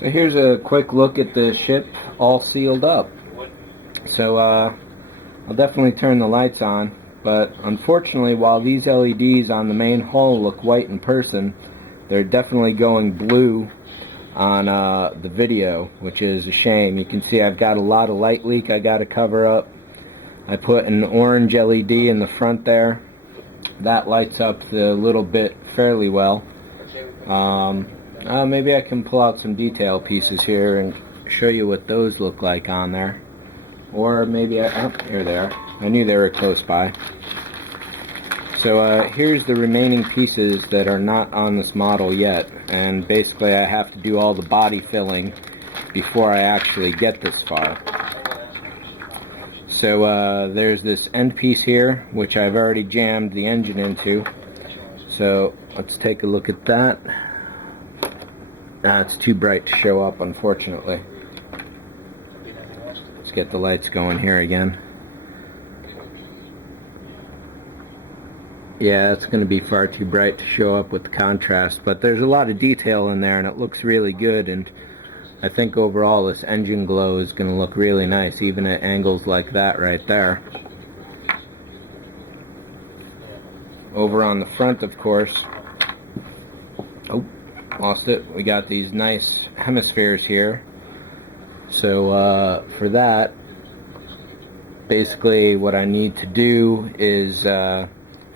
So here's a quick look at the ship all sealed up. So I'll definitely turn the lights on, but unfortunately while these LEDs on the main hull look white in person, they're definitely going blue on the video, which is a shame. You can see I've got a lot of light leak I got to cover up. I put an orange LED in the front there. That lights up the little bit fairly well. Maybe I can pull out some detail pieces here and show you what those look like on there. Or maybe oh, here they are. I knew they were close by. So here's the remaining pieces that are not on this model yet, and basically I have to do all the body filling before I actually get this far. So there's this end piece here, which I've already jammed the engine into. So let's take a look at that. It's too bright to show up, unfortunately. Let's get the lights going here again. Yeah, it's going to be far too bright to show up with the contrast, but there's a lot of detail in there and it looks really good, and I think overall this engine glow is going to look really nice, even at angles like that right there. Over on the front, of course, oh, lost it, we got these nice hemispheres here. So for that, basically what I need to do is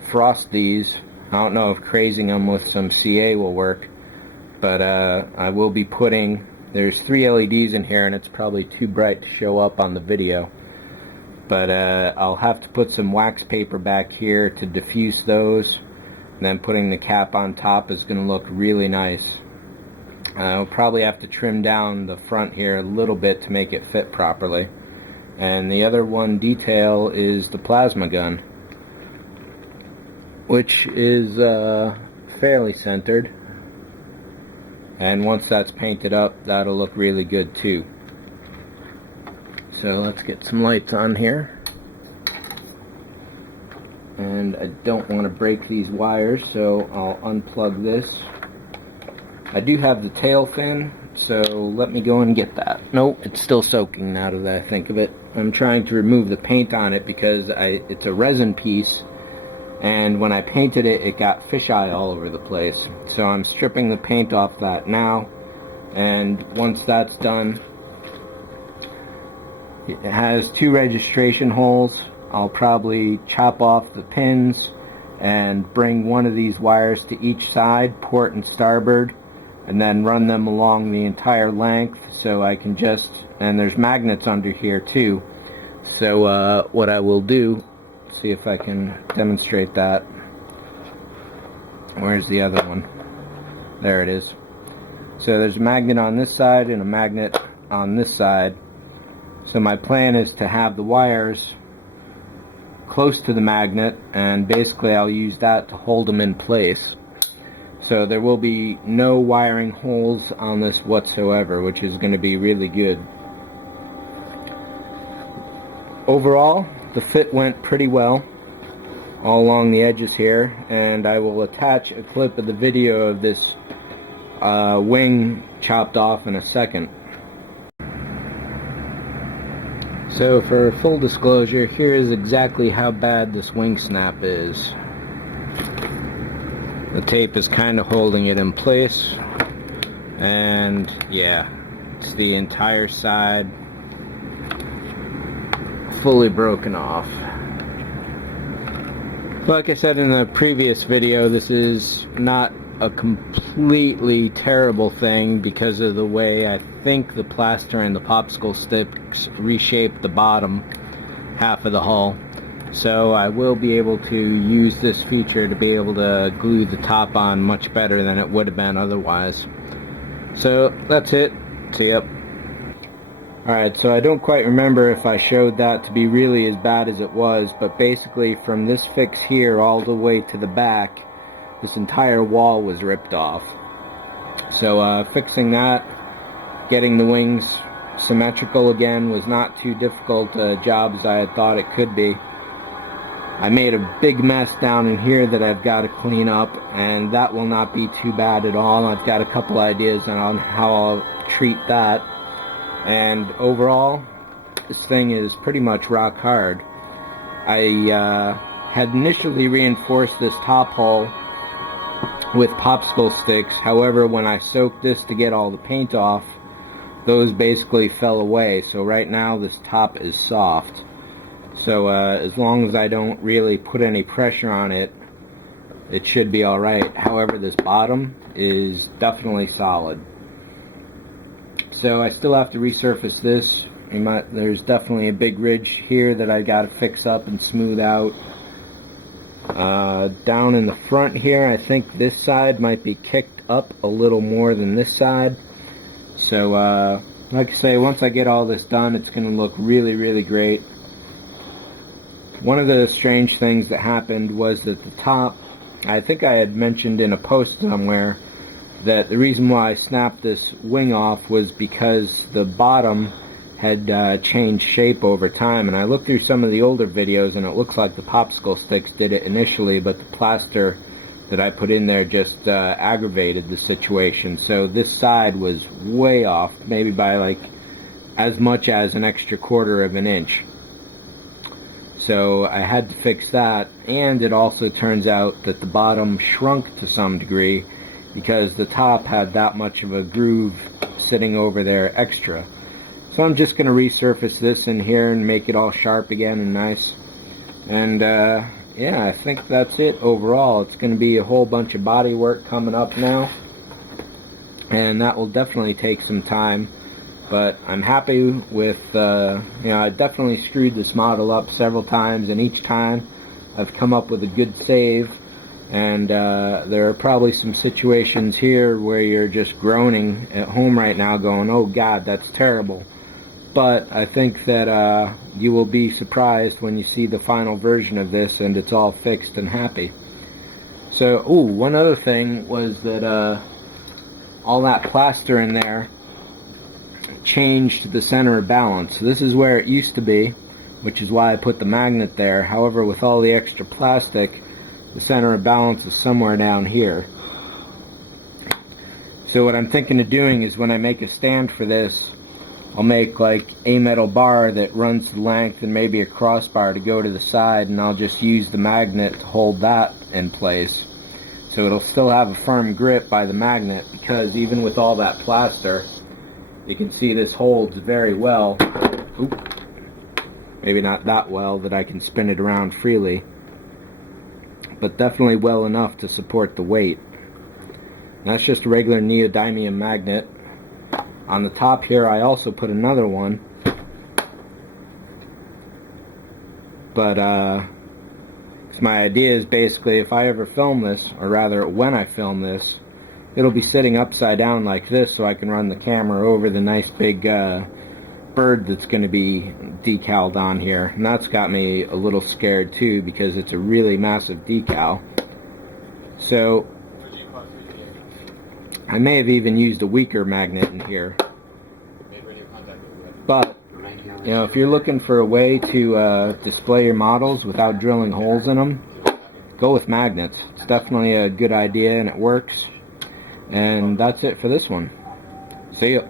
frost these. I don't know if crazing them with some CA will work, but I will be putting, there's 3 LEDs in here and it's probably too bright to show up on the video, but I'll have to put some wax paper back here to diffuse those, and then putting the cap on top is going to look really nice. I'll probably have to trim down the front here a little bit to make it fit properly. And the other one detail is the plasma gun, which is fairly centered, and once that's painted up, that'll look really good too. So let's get some lights on here, and I don't want to break these wires, so I'll unplug this. I do have the tail fin, so let me go and get that. Nope, it's still soaking now that I think of it. I'm trying to remove the paint on it because it's a resin piece, and when I painted it, it got fisheye all over the place. So I'm stripping the paint off that now, and once that's done, it has 2 registration holes. I'll probably chop off the pins and bring one of these wires to each side, port and starboard, and then run them along the entire length, so I can just, and there's magnets under here too. So what I will do, see if I can demonstrate that. Where's the other one? There it is. So there's a magnet on this side and a magnet on this side. So my plan is to have the wires close to the magnet, and basically I'll use that to hold them in place. So there will be no wiring holes on this whatsoever, which is going to be really good. Overall, the fit went pretty well all along the edges here, and I will attach a clip of the video of this wing chopped off in a second. So for full disclosure, here is exactly how bad this wing snap is. The tape is kind of holding it in place, and yeah, it's the entire side fully broken off. Like I said in the previous video, this is not a completely terrible thing because of the way I think the plaster and the popsicle sticks reshape the bottom half of the hull. So I will be able to use this feature to be able to glue the top on much better than it would have been otherwise. So that's it. See ya. Alright, so I don't quite remember if I showed that to be really as bad as it was, but basically from this fix here all the way to the back, this entire wall was ripped off. So fixing that, getting the wings symmetrical again was not too difficult a job as I had thought it could be. I made a big mess down in here that I've got to clean up, and that will not be too bad at all. I've got a couple ideas on how I'll treat that. And overall, this thing is pretty much rock hard. I had initially reinforced this top hull with popsicle sticks. However, when I soaked this to get all the paint off, those basically fell away. So right now this top is soft. So as long as I don't really put any pressure on it, it should be alright. However, this bottom is definitely solid. So I still have to resurface this. There's definitely a big ridge here that I got to fix up and smooth out. Down in the front here, I think this side might be kicked up a little more than this side. So like I say, once I get all this done, it's going to look really, really great. One of the strange things that happened was that the top, I think I had mentioned in a post somewhere, that the reason why I snapped this wing off was because the bottom had changed shape over time. And I looked through some of the older videos, and it looks like the popsicle sticks did it initially, but the plaster that I put in there just aggravated the situation. So this side was way off, maybe by like as much as an extra quarter of an inch. So I had to fix that, and it also turns out that the bottom shrunk to some degree because the top had that much of a groove sitting over there extra. So I'm just going to resurface this in here and make it all sharp again and nice. And yeah, I think that's it overall. It's going to be a whole bunch of body work coming up now, and that will definitely take some time. But I'm happy with, I definitely screwed this model up several times, and each time I've come up with a good save. And there are probably some situations here where you're just groaning at home right now going, oh God, that's terrible. But I think that you will be surprised when you see the final version of this and it's all fixed and happy. So, one other thing was that all that plaster in there changed the center of balance. So this is where it used to be, which is why I put the magnet there. However, with all the extra plastic, the center of balance is somewhere down here. So what I'm thinking of doing is when I make a stand for this, I'll make like a metal bar that runs the length and maybe a crossbar to go to the side, and I'll just use the magnet to hold that in place. So it'll still have a firm grip by the magnet, because even with all that plaster, you can see this holds very well. Maybe not that well that I can spin it around freely, but definitely well enough to support the weight. And that's just a regular neodymium magnet. On the top here I also put another one, but my idea is basically if I ever film this, or rather when I film this, it'll be sitting upside down like this, so I can run the camera over the nice big bird that's going to be decaled on here. And that's got me a little scared too, because it's a really massive decal. So I may have even used a weaker magnet in here. But if you're looking for a way to display your models without drilling holes in them, go with magnets. It's definitely a good idea and it works. And that's it for this one. See ya.